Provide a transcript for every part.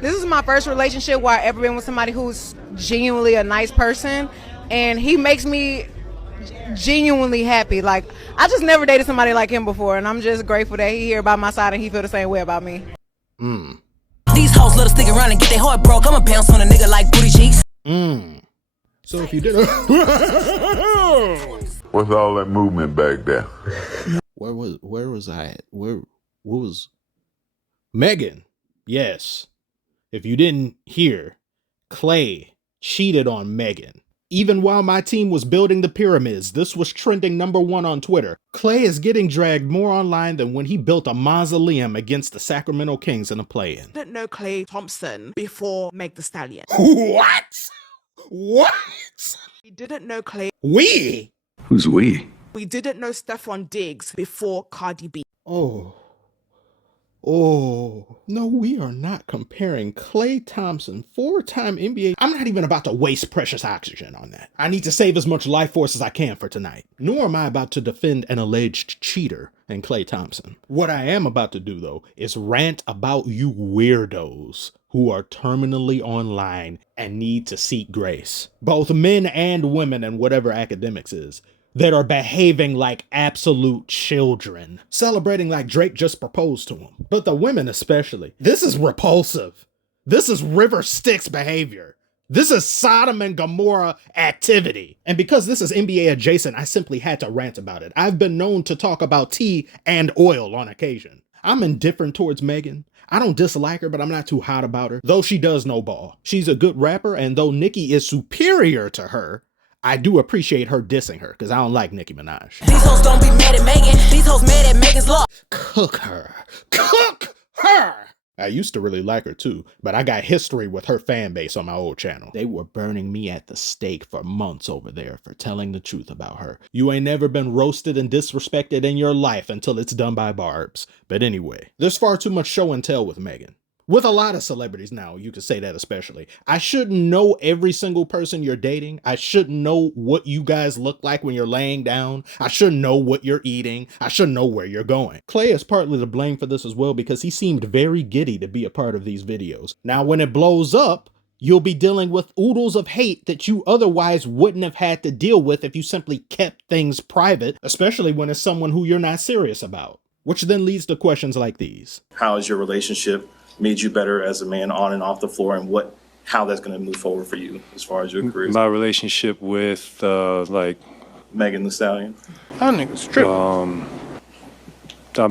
This is my first relationship where I've ever been with somebody who's genuinely a nice person, and he makes me genuinely happy. Like, I just never dated somebody like him before, and I'm just grateful that he here by my side and he feel the same way about me. These hoes let us stick around and get their heart broke. I'ma bounce on a nigga like booty cheeks. So if you did What's all that movement back there? where was I at? What was Megan? Yes. If you didn't hear, Klay cheated on Megan. Even while my team was building the pyramids, this was trending #1 on Twitter. Klay is getting dragged more online than when he built a mausoleum against the Sacramento Kings in a play-in. Didn't know Klay Thompson before Megan Thee Stallion. What? What? We didn't know Klay. We? Who's we? We didn't know Stephon Diggs before Cardi B. Oh, no, we are not comparing Klay Thompson, 4-time NBA. I'm not even about to waste precious oxygen on that. I need to save as much life force as I can for tonight. Nor am I about to defend an alleged cheater in Klay Thompson. What I am about to do, though, is rant about you weirdos who are terminally online and need to seek grace. Both men and women and whatever academics is, that are behaving like absolute children, celebrating like Drake just proposed to them. But the women especially. This is repulsive. This is River Styx behavior. This is Sodom and Gomorrah activity. And because this is NBA adjacent, I simply had to rant about it. I've been known to talk about tea and oil on occasion. I'm indifferent towards Megan. I don't dislike her, but I'm not too hot about her, though she does know ball. She's a good rapper, and though Nicki is superior to her, I do appreciate her dissing her, because I don't like Nicki Minaj. These hoes don't be mad at Megan. These hoes mad at Megan's law. Cook her. Cook her! I used to really like her too, but I got history with her fan base on my old channel. They were burning me at the stake for months over there for telling the truth about her. You ain't never been roasted and disrespected in your life until it's done by Barbs. But anyway, there's far too much show and tell with Megan. With a lot of celebrities now, you could say that especially. I shouldn't know every single person you're dating. I shouldn't know what you guys look like when you're laying down. I shouldn't know what you're eating. I shouldn't know where you're going. Klay is partly to blame for this as well because he seemed very giddy to be a part of these videos. Now, when it blows up, you'll be dealing with oodles of hate that you otherwise wouldn't have had to deal with if you simply kept things private, especially when it's someone who you're not serious about. Which then leads to questions like these. How is your relationship made you better as a man on and off the floor, and how that's going to move forward for you as far as your career? My relationship with Megan Thee Stallion. I think it's true. I'm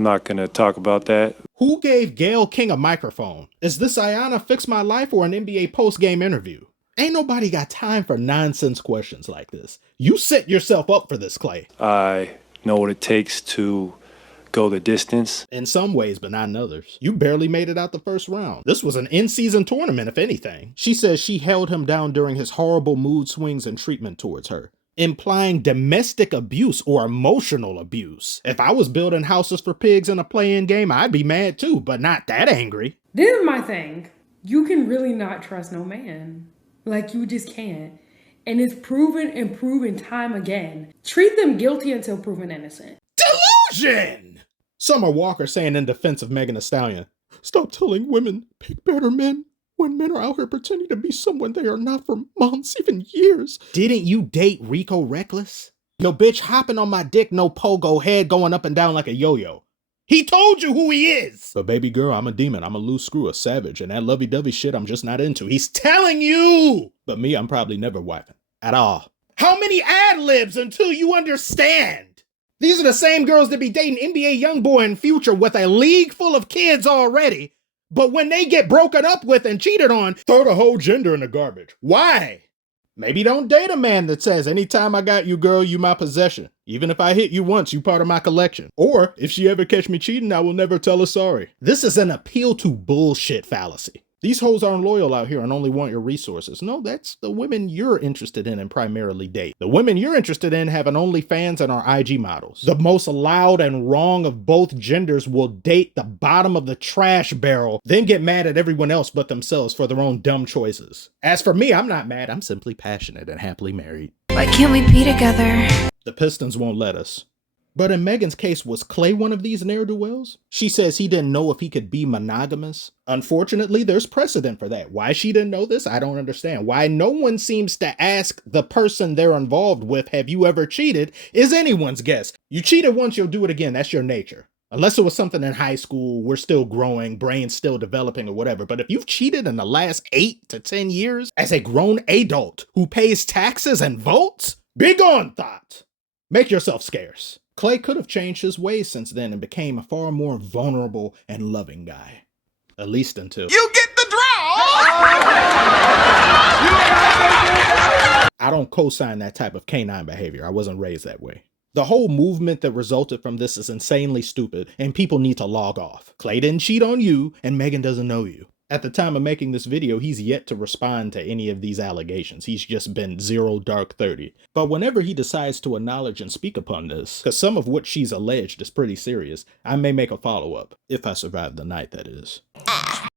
not going to talk about that. Who gave Gayle King a microphone? Is this Ayanna Fix My Life or an NBA post-game interview? Ain't nobody got time for nonsense questions like this. You set yourself up for this, Klay. I know what it takes to go the distance. In some ways, but not in others. You barely made it out the first round. This was an in-season tournament, if anything. She says she held him down during his horrible mood swings and treatment towards her, implying domestic abuse or emotional abuse. If I was building houses for pigs in a play-in game, I'd be mad too, but not that angry. This is my thing. You can really not trust no man. Like, you just can't. And it's proven and proven time again. Treat them guilty until proven innocent. Delusion! Summer Walker saying in defense of Megan Thee Stallion, "Stop telling women pick better men when men are out here pretending to be someone they are not for months, even years." Didn't you date Rico Reckless? Yo, bitch, hopping on my dick, no pogo, head going up and down like a yo-yo. He told you who he is! But baby girl, I'm a demon, I'm a loose screw, a savage, and that lovey-dovey shit I'm just not into. He's telling you! But me, I'm probably never wiping. At all. How many ad-libs until you understand? These are the same girls that be dating NBA YoungBoy and Future with a league full of kids already, but when they get broken up with and cheated on, throw the whole gender in the garbage. Why? Maybe don't date a man that says, "Anytime I got you, girl, you my possession. Even if I hit you once, you part of my collection." Or, "If she ever catch me cheating, I will never tell her sorry." This is an appeal to bullshit fallacy. These hoes aren't loyal out here and only want your resources. No, that's the women you're interested in and primarily date. The women you're interested in have an OnlyFans and are IG models. The most loud and wrong of both genders will date the bottom of the trash barrel, then get mad at everyone else but themselves for their own dumb choices. As for me, I'm not mad. I'm simply passionate and happily married. Why can't we be together? The Pistons won't let us. But in Megan's case, was Klay one of these ne'er-do-wells? She says he didn't know if he could be monogamous. Unfortunately, there's precedent for that. Why she didn't know this, I don't understand. Why no one seems to ask the person they're involved with, have you ever cheated, is anyone's guess. You cheated once, you'll do it again. That's your nature. Unless it was something in high school, we're still growing, brain's still developing or whatever. But if you've cheated in the last 8 to 10 years as a grown adult who pays taxes and votes, be gone, thought. Make yourself scarce. Klay could have changed his ways since then and became a far more vulnerable and loving guy. At least until... You get the draw! I don't co-sign that type of canine behavior. I wasn't raised that way. The whole movement that resulted from this is insanely stupid, and people need to log off. Klay didn't cheat on you, and Megan doesn't know you. At the time of making this video, he's yet to respond to any of these allegations. He's just been 0 dark 30. But whenever he decides to acknowledge and speak upon this, because some of what she's alleged is pretty serious, I may make a follow-up. If I survive the night, that is.